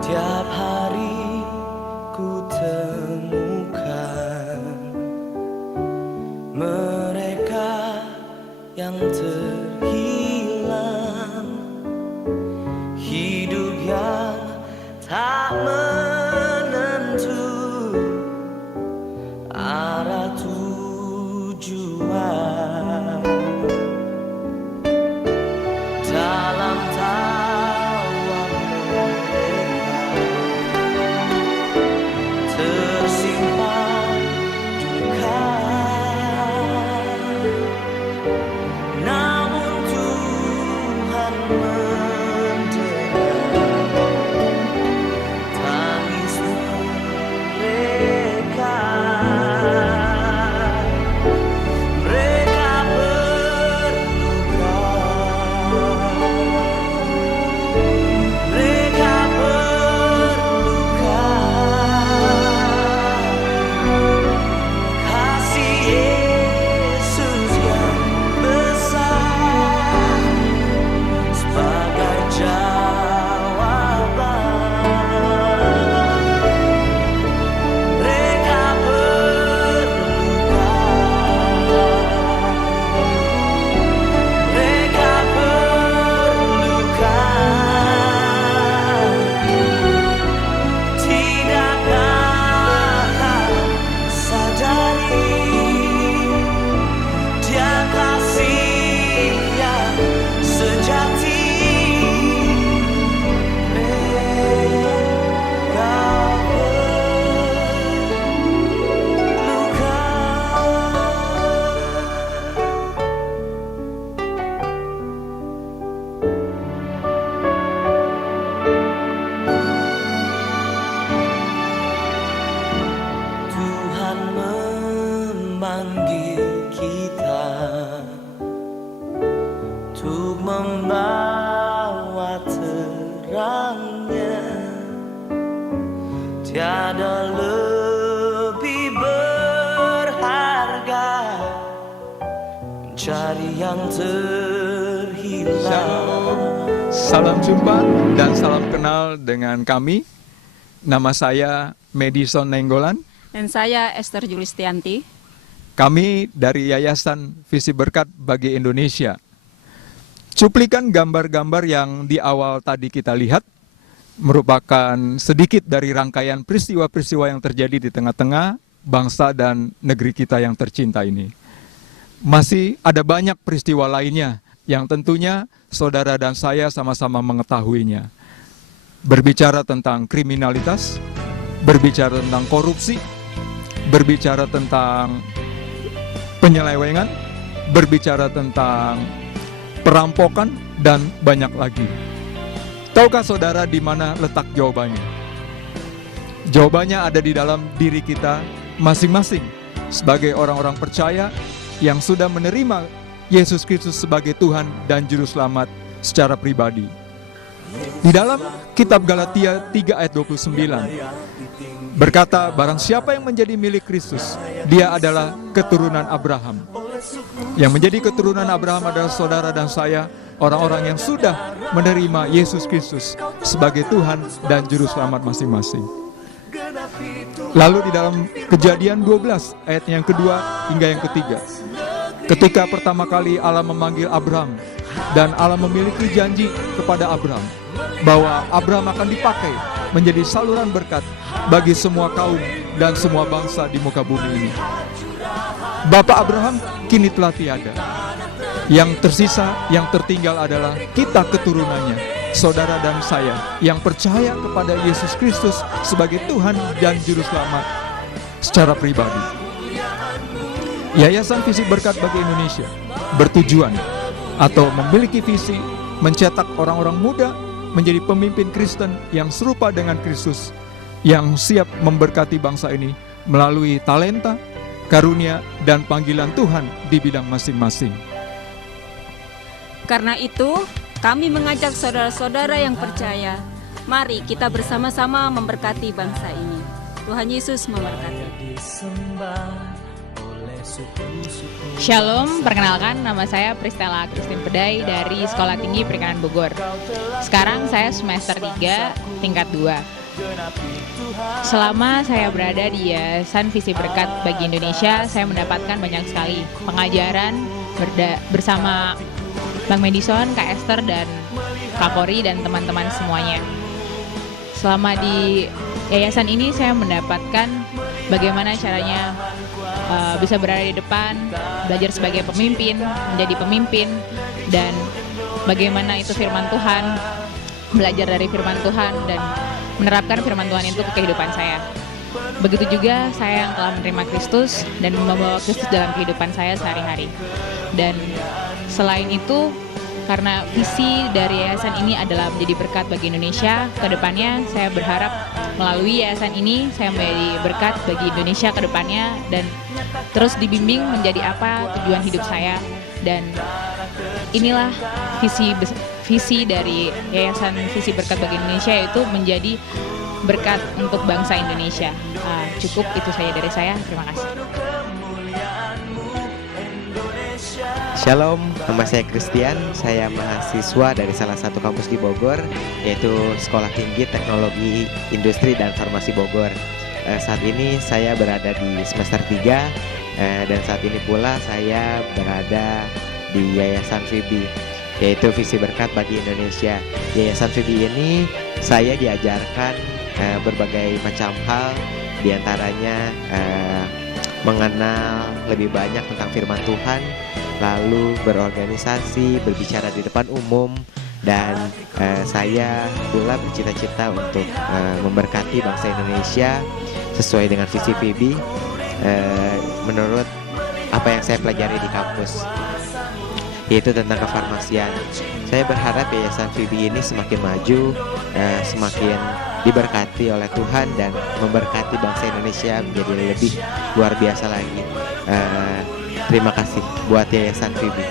Tiap hari ku temukan mereka yang terhilang, hidup yang tak menentu arah tujuan. Dalam tawa mereka tersimpan duka, namun Tuhan mendengar tangis mereka. Mereka berluka, mereka berluka. Kasih Yesus yang besar sebagai jawaban. Mereka berluka, mereka berluka. Tidakkah kau sadari Dia kasih yang sejati? Mereka berluka. Tuhan memanggil kita untuk membawa terangnya. Tiada lebih berharga mencari yang terhilang. Salam jumpa dan salam kenal dengan kami. Nama saya Madison Nenggolan. Dan saya Esther Julistianti. Kami dari Yayasan Visi Berkat bagi Indonesia. Cuplikan gambar-gambar yang di awal tadi kita lihat merupakan sedikit dari rangkaian peristiwa-peristiwa yang terjadi di tengah-tengah bangsa dan negeri kita yang tercinta ini. Masih ada banyak peristiwa lainnya yang tentunya saudara dan saya sama-sama mengetahuinya. Berbicara tentang kriminalitas, berbicara tentang korupsi, berbicara tentang penyelewengan, berbicara tentang perampokan, dan banyak lagi. Tahukah saudara di mana letak jawabannya? Jawabannya ada di dalam diri kita masing-masing sebagai orang-orang percaya yang sudah menerima Yesus Kristus sebagai Tuhan dan Juru Selamat secara pribadi. Di dalam kitab Galatia 3 ayat 29 berkata, barang siapa yang menjadi milik Kristus, dia adalah keturunan Abraham. Yang menjadi keturunan Abraham adalah saudara dan saya, orang-orang yang sudah menerima Yesus Kristus sebagai Tuhan dan Juru Selamat masing-masing. Lalu di dalam Kejadian 12 ayat yang kedua hingga yang ketiga, ketika pertama kali Allah memanggil Abraham dan Allah memiliki janji kepada Abraham bahwa Abraham akan dipakai menjadi saluran berkat bagi semua kaum dan semua bangsa di muka bumi ini. Bapak Abraham kini telah tiada. Yang tersisa, yang tertinggal adalah kita keturunannya, saudara dan saya yang percaya kepada Yesus Kristus sebagai Tuhan dan Juru Selamat secara pribadi. Yayasan Visi Berkat bagi Indonesia bertujuan atau memiliki visi mencetak orang-orang muda menjadi pemimpin Kristen yang serupa dengan Kristus, yang siap memberkati bangsa ini melalui talenta, karunia, dan panggilan Tuhan di bidang masing-masing. Karena itu, kami mengajak saudara-saudara yang percaya, Mari kita bersama-sama memberkati bangsa ini. Tuhan Yesus memberkati. Shalom, perkenalkan nama saya Pristela Christine Pedai dari Sekolah Tinggi Perikanan Bogor. Sekarang saya semester 3, tingkat 2. Selama saya berada di Yayasan Visi Berkat Bagi Indonesia, saya mendapatkan banyak sekali pengajaran bersama Bang Madison, Kak Esther, dan Kak Kori, dan teman-teman semuanya. Selama di yayasan ini saya mendapatkan bagaimana caranya bisa berada di depan, belajar sebagai pemimpin, menjadi pemimpin, dan bagaimana itu firman Tuhan, belajar dari firman Tuhan, dan menerapkan firman Tuhan itu ke kehidupan saya. Begitu juga saya yang telah menerima Kristus dan membawa Kristus dalam kehidupan saya sehari-hari. Dan selain itu, karena visi dari yayasan ini adalah menjadi berkat bagi Indonesia, ke depannya saya berharap melalui yayasan ini saya menjadi berkat bagi Indonesia ke depannya dan terus dibimbing menjadi apa tujuan hidup saya. Dan inilah visi dari Yayasan Visi Berkat Bagi Indonesia, yaitu menjadi berkat untuk bangsa Indonesia. Cukup itu saja dari saya. Terima kasih. Shalom, nama saya Christian. Saya mahasiswa dari salah satu kampus di Bogor, yaitu Sekolah Tinggi Teknologi Industri dan Farmasi Bogor. Saat ini saya berada di semester 3, dan saat ini pula saya berada di Yayasan VIBI, yaitu Visi Berkat Bagi Indonesia. Yayasan VIBI ini saya diajarkan berbagai macam hal, diantaranya mengenal lebih banyak tentang firman Tuhan, lalu berorganisasi, berbicara di depan umum, dan saya pula bercita-cita untuk memberkati bangsa Indonesia sesuai dengan visi VIBI menurut apa yang saya pelajari di kampus, yaitu tentang kefarmasian. Saya berharap Yayasan VIBI ini semakin maju, semakin diberkati oleh Tuhan, dan memberkati bangsa Indonesia menjadi lebih luar biasa lagi. Terima kasih buat Yayasan VIBI.